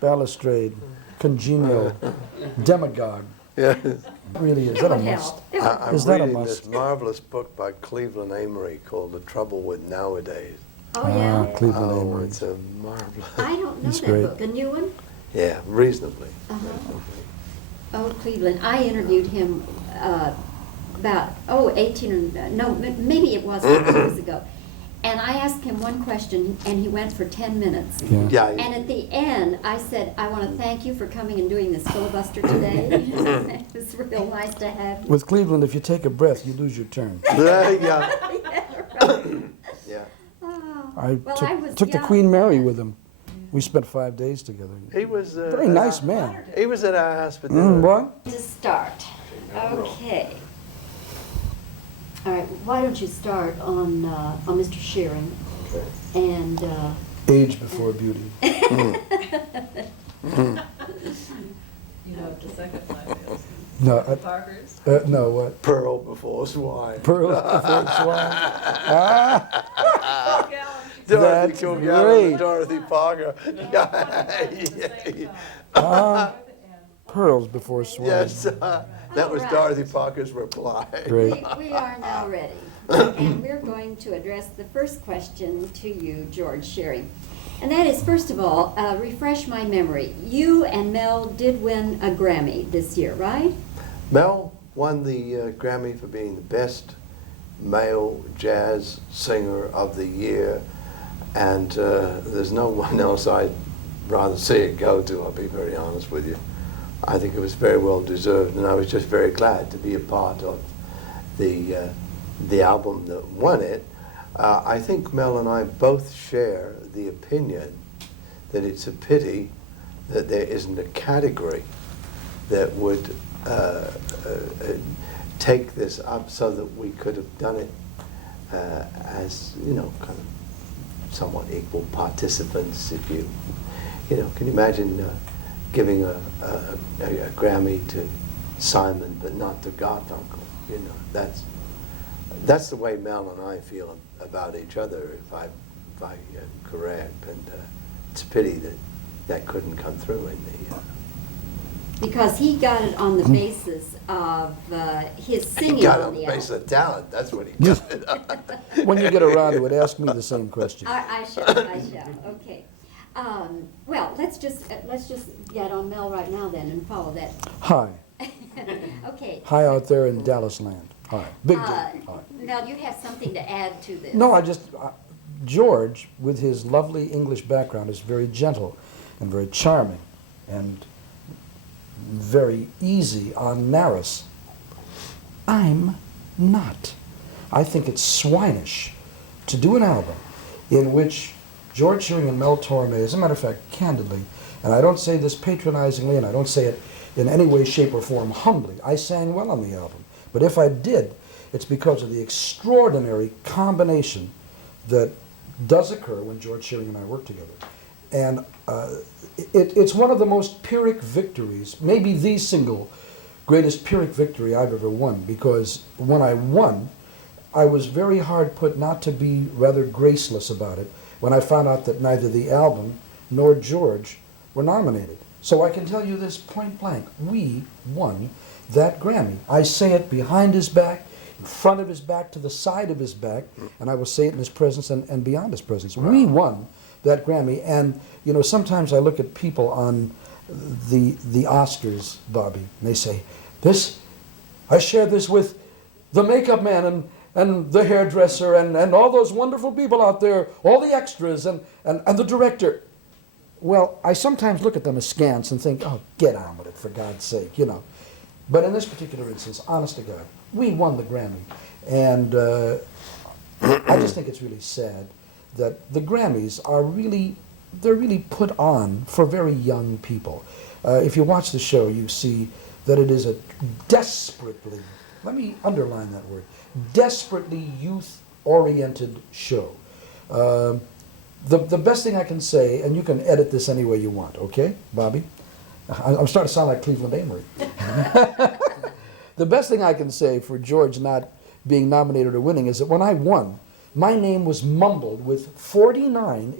balustrade, congenial, demagogue. Yeah. Really is. That a must? I'm Is that a reading must? this marvelous book by Cleveland Amory called The Trouble with Nowadays. Oh, yeah? Cleveland Oh, Amory. it's a marvelous. I don't know He's that great. book. A new one? Yeah, reasonably. Uh-huh. Reasonably. Oh, Cleveland. I interviewed him about, 18 or, no, maybe it was 5 years ago. And I asked him one question, and he went for 10 minutes. Yeah. Yeah. And at the end, I said, I want to thank you for coming and doing this filibuster today. It was real nice to have you. With Cleveland, if you take a breath, you lose your turn. Yeah. Yeah, right. Yeah. Oh. I Well, took, I was took the young. Queen Mary with him. We spent 5 days together. He was Very nice man. He was at our house for dinner. What? To start. Okay. All right, why don't you start on Mr. Shearing Okay. and Age before beauty. You know what the second line is? No, Parker's. no, what? Pearl before swine. Pearl before swine. Ah, Dorothy That's Kilgallen great. and Dorothy Parker. ah, pearls before swine. Yes, that was All right. Dorothy Parker's reply. Great. we are now ready. And we're going to address the first question to you, George Shearing. And that is, first of all, refresh my memory. You and Mel did win a Grammy this year, right? Mel won the Grammy for being the best male jazz singer of the year, and there's no one else I'd rather see it go to, I'll be very honest with you. I think it was very well deserved, and I was just very glad to be a part of the album that won it. I think Mel and I both share the opinion that it's a pity that there isn't a category that would take this up so that we could have done it as, you know, kind of somewhat equal participants. If you know, can you imagine giving a Grammy to Simon but not to Garfunkel? You know, that's the way Mel and I feel about each other, if I am correct, and it's a pity that that couldn't come through in the. Because he got it on the basis of his singing He got it on on the the basis album. of talent. That's what he got it on. When you get around to it, ask me the same question. I shall, okay. Well, let's just get on Mel right now then and follow that. Hi. Okay. Hi out there in Dallas land. Hi. Big day. Hi. Mel, you have something to add to this. No, George, with his lovely English background, is very gentle and very charming and very easy on Naris. I'm not. I think it's swinish to do an album in which George Shearing and Mel Torme, as a matter of fact, candidly, and I don't say this patronizingly and I don't say it in any way, shape, or form humbly. I sang well on the album. But if I did, it's because of the extraordinary combination that does occur when George Shearing and I work together. And it's one of the most Pyrrhic victories, maybe the single greatest Pyrrhic victory I've ever won, because when I won, I was very hard put not to be rather graceless about it when I found out that neither the album nor George were nominated. So I can tell you this point blank, we won that Grammy. I say it behind his back, in front of his back, to the side of his back, and I will say it in his presence and beyond his presence. Wow. We won that Grammy, and you know, sometimes I look at people on the Oscars, Bobbie, and they say, I share this with the makeup man and the hairdresser and all those wonderful people out there, all the extras and the director. Well, I sometimes look at them askance and think, oh, get on with it, for God's sake, you know. But in this particular instance, honest to God, we won the Grammy. And I just think it's really sad that the Grammys are they're really put on for very young people. If you watch the show, you see that it is a desperately, let me underline that word, desperately youth-oriented show. The best thing I can say, and you can edit this any way you want, okay, Bobbie? I'm starting to sound like Cleveland Amory. The best thing I can say for George not being nominated or winning is that when I won, my name was mumbled with 49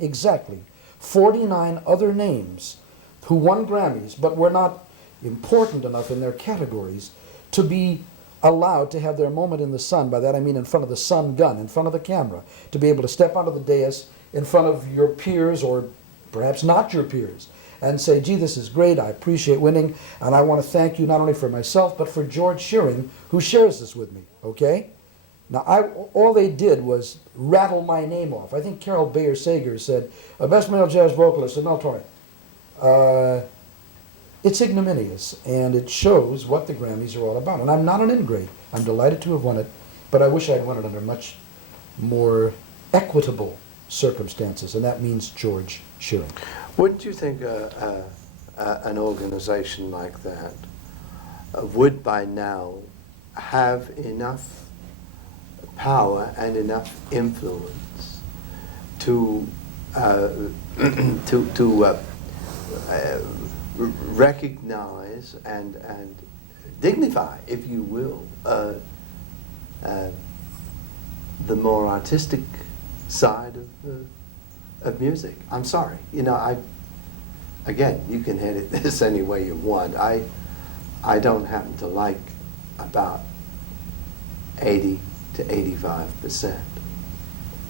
other names who won Grammys but were not important enough in their categories to be allowed to have their moment in the sun. By that I mean in front of the sun gun, in front of the camera, to be able to step onto the dais in front of your peers, or perhaps not your peers, and say, gee, this is great, I appreciate winning, and I want to thank you not only for myself, but for George Shearing, who shares this with me, okay? Now, all they did was rattle my name off. I think Carol Bayer Sager said, best male jazz vocalist, and Mel Torme. It's ignominious, and it shows what the Grammys are all about. And I'm not an ingrate. I'm delighted to have won it, but I wish I had won it under much more equitable circumstances, and that means George Shearing. Wouldn't you think an organization like that would by now have enough power and enough influence to recognize and dignify, if you will, the more artistic side of music? I'm sorry, you know, again, you can edit this any way you want. I don't happen to like about 80 to 85%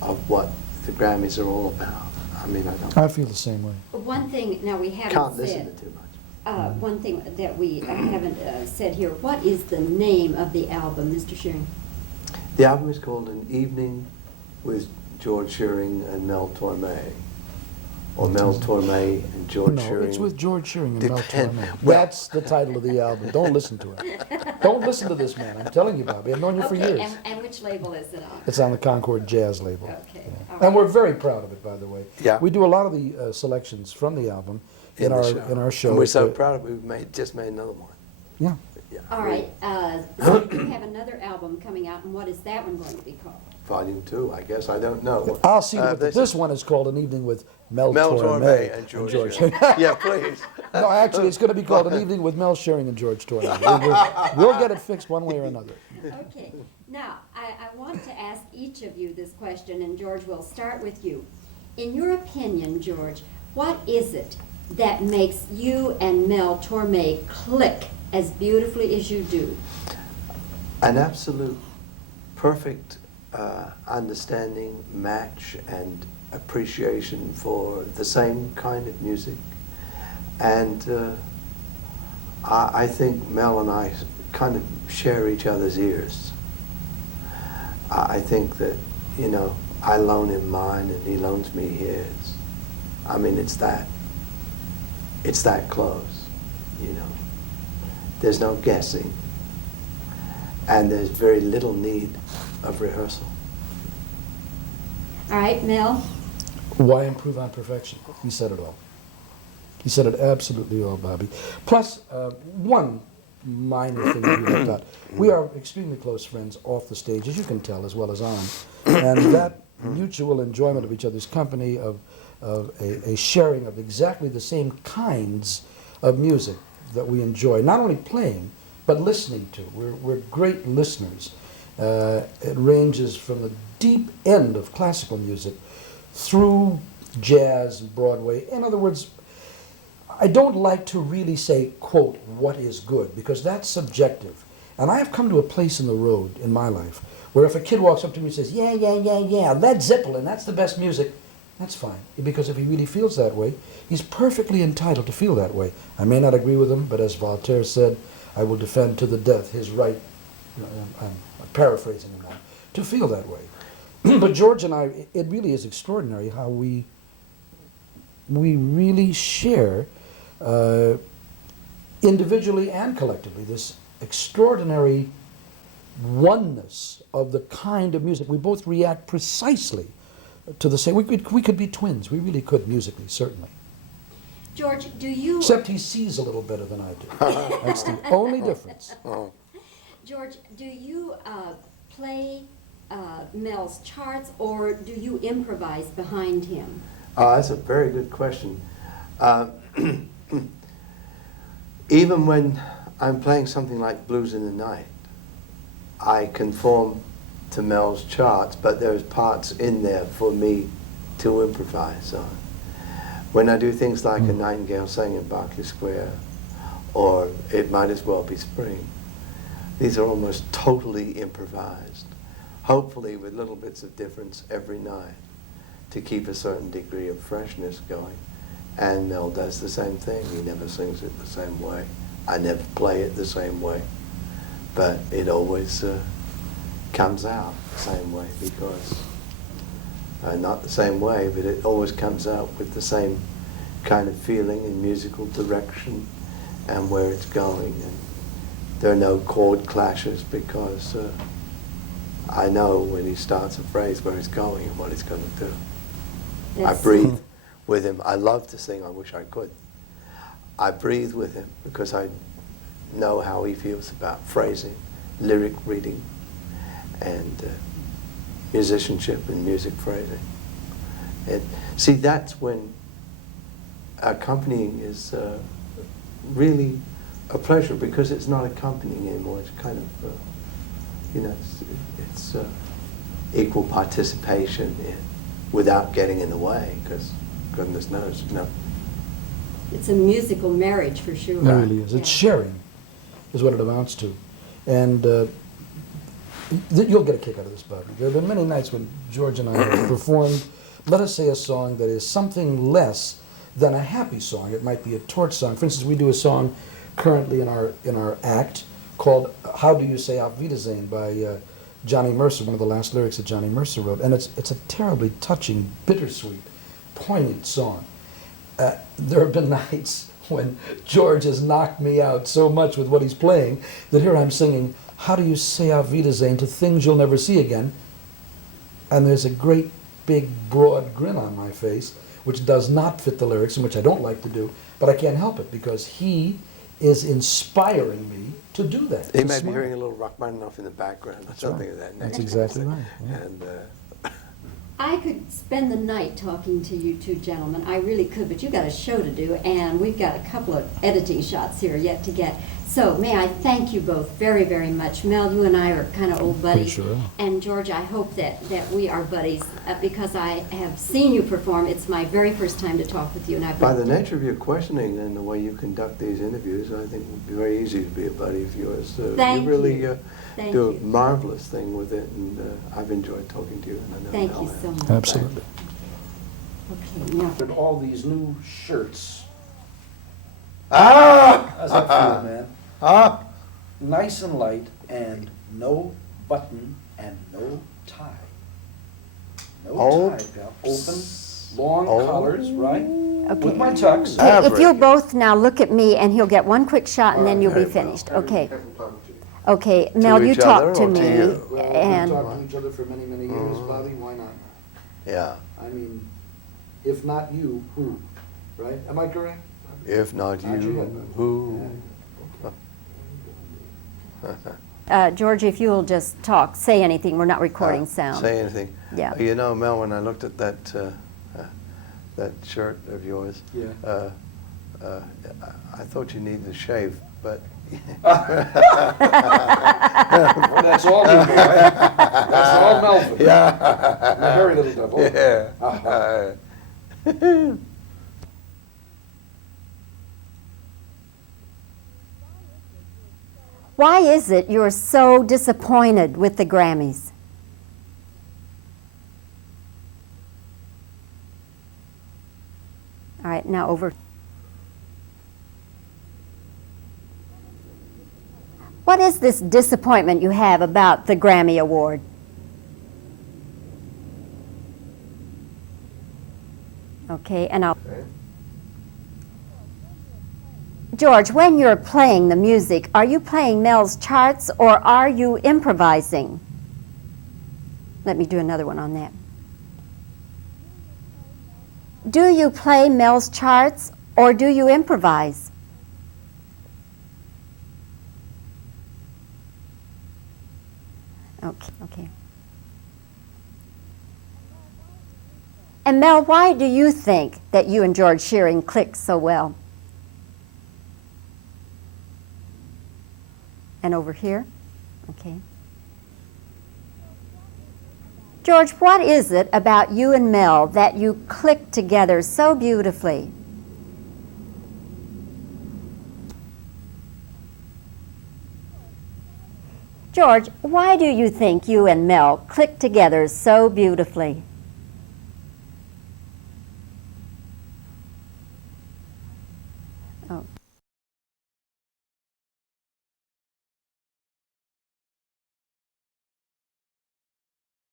of what the Grammys are all about. I mean, I don't. I feel the same way. One thing, now we haven't Can't said. listen to too much. One thing that we haven't said here, what is the name of the album, Mr. Shearing? The album is called An Evening with George Shearing and Mel Torme, or Mel Torme and George No, Shearing. it's with George Shearing and Mel Depend- Torme. well- That's the title of the album. Don't listen to it. Don't listen to this man. I'm telling you, Bobbie. I've known you for Okay, years. and which label is it on? It's on the Concord Jazz label. Okay, Yeah. all And we're right. very proud of it, by the way. Yeah. We do a lot of the selections from the album in the our show. And we're so proud of it. We've just made another one. Yeah. Yeah. All right, so you have another album coming out, and what is that one going to be called? Volume 2, I guess. I don't know. I'll see what this this one is called, An Evening with Mel Torme Torme and George Shearing. Yeah, please. No, actually, it's going to be called An Evening with Mel Shearing and George Torme. We'll get it fixed one way or another. Okay, now, I want to ask each of you this question, and George, we'll start with you. In your opinion, George, what is it that makes you and Mel Torme click as beautifully as you do? An absolute perfect understanding, match, and appreciation for the same kind of music. And I think Mel and I kind of share each other's ears. I think that, you know, I loan him mine and he loans me his. I mean, it's that close, you know. There's no guessing, and there's very little need of rehearsal. All right, Mel? Why improve on perfection? He said it all. He said it absolutely all, Bobbie. Plus, one minor thing that you left out. We are extremely close friends off the stage, as you can tell, as well as on. And that mutual enjoyment of each other's company, of a sharing of exactly the same kinds of music that we enjoy, not only playing, but listening to. We're great listeners. It ranges from the deep end of classical music through jazz and Broadway. In other words, I don't like to really say, quote, what is good, because that's subjective. And I have come to a place in the road in my life where if a kid walks up to me and says, yeah, Led Zeppelin, that's the best music, that's fine. Because if he really feels that way, he's perfectly entitled to feel that way. I may not agree with him, but as Voltaire said, I will defend to the death his right, I'm paraphrasing him now, to feel that way. But George and I, it really is extraordinary how we really share, individually and collectively, this extraordinary oneness of the kind of music. We both react precisely to the same. We could be twins. We really could musically, certainly. George, do you... Except he sees a little better than I do. That's the only difference. George, do you play Mel's charts, or do you improvise behind him? That's a very good question. Even when I'm playing something like Blues in the Night, I conform to Mel's charts, but there's parts in there for me to improvise on. When I do things like A Nightingale Sang in Berkeley Square, or It Might As Well Be Spring, these are almost totally improvised, hopefully with little bits of difference every night to keep a certain degree of freshness going. And Mel does the same thing. He never sings it the same way. I never play it the same way. But it always comes out the same way because, not the same way, but it always comes out with the same kind of feeling and musical direction and where it's going. And there are no chord clashes because I know when he starts a phrase where he's going and what he's going to do. I breathe with him. I love to sing. I wish I could. I breathe with him because I know how he feels about phrasing, lyric reading, and musicianship and music phrasing. See, that's when accompanying is really a pleasure because it's not accompanying anymore. It's kind of, it's equal participation without getting in the way, because goodness knows, It's a musical marriage for sure. It really is. It's sharing, is what it amounts to. And you'll get a kick out of this, Bobbie. There have been many nights when George and I have performed, let us say, a song that is something less than a happy song. It might be a torch song. For instance, we do a song currently in our act called "How Do You Say Auf Wiedersehen" by Johnny Mercer, one of the last lyrics that Johnny Mercer wrote. And it's a terribly touching, bittersweet, poignant song. There have been nights when George has knocked me out so much with what he's playing that here I'm singing "How Do You Say Auf Wiedersehen" to things you'll never see again, and there's a great big broad grin on my face, which does not fit the lyrics, and which I don't like to do, but I can't help it because he is inspiring me to do that. He may be hearing a little Rachmaninoff in the background or something of that nature. That's exactly right. Yeah. And I could spend the night talking to you two gentlemen. I really could, but you've got a show to do, and we've got a couple of editing shots here yet to get. So may I thank you both very, very much. Mel, you and I are kind of old buddies. Sure. And George, I hope that we are buddies because I have seen you perform. It's my very first time to talk with you. And by the nature of your questioning and the way you conduct these interviews, I think it would be very easy to be a buddy of yours. Thank you really you. Do a marvelous thing with it, and I've enjoyed talking to you. And I know Thank Mel you has. so much. Absolutely. Okay, now. And all these new shirts. How's that feel, man? Nice and light, and no button, and no tie. No tie, pal. Open, long collars, right? Okay. With my tux. If you'll both now look at me, and he'll get one quick shot, and then you'll be finished. Okay. Okay, Mel, you each other talk to or to me, you? Well, and we've talked to each other for many, many years, Bobbie. Why not? Yeah. I mean, if not you, who? Right? Am I correct? If not Nod your you, head. who? George, if you'll just talk, say anything. We're not recording sound. Say anything. Yeah. You know, Mel, when I looked at that that shirt of yours, Yeah. I thought you needed a shave, but. Well, that's all you, right? That's all Melvin. Yeah. My very little devil. Yeah. Why is it you're so disappointed with the Grammys? All right, now over. What is this disappointment you have about the Grammy Award? Okay, and I'll... George, when you're playing the music, are you playing Mel's charts or are you improvising? Let me do another one on that. Do you play Mel's charts or do you improvise? Okay. And Mel, why do you think that you and George Shearing click so well? And over here? Okay. George, what is it about you and Mel that you click together so beautifully? George, why do you think you and Mel click together so beautifully?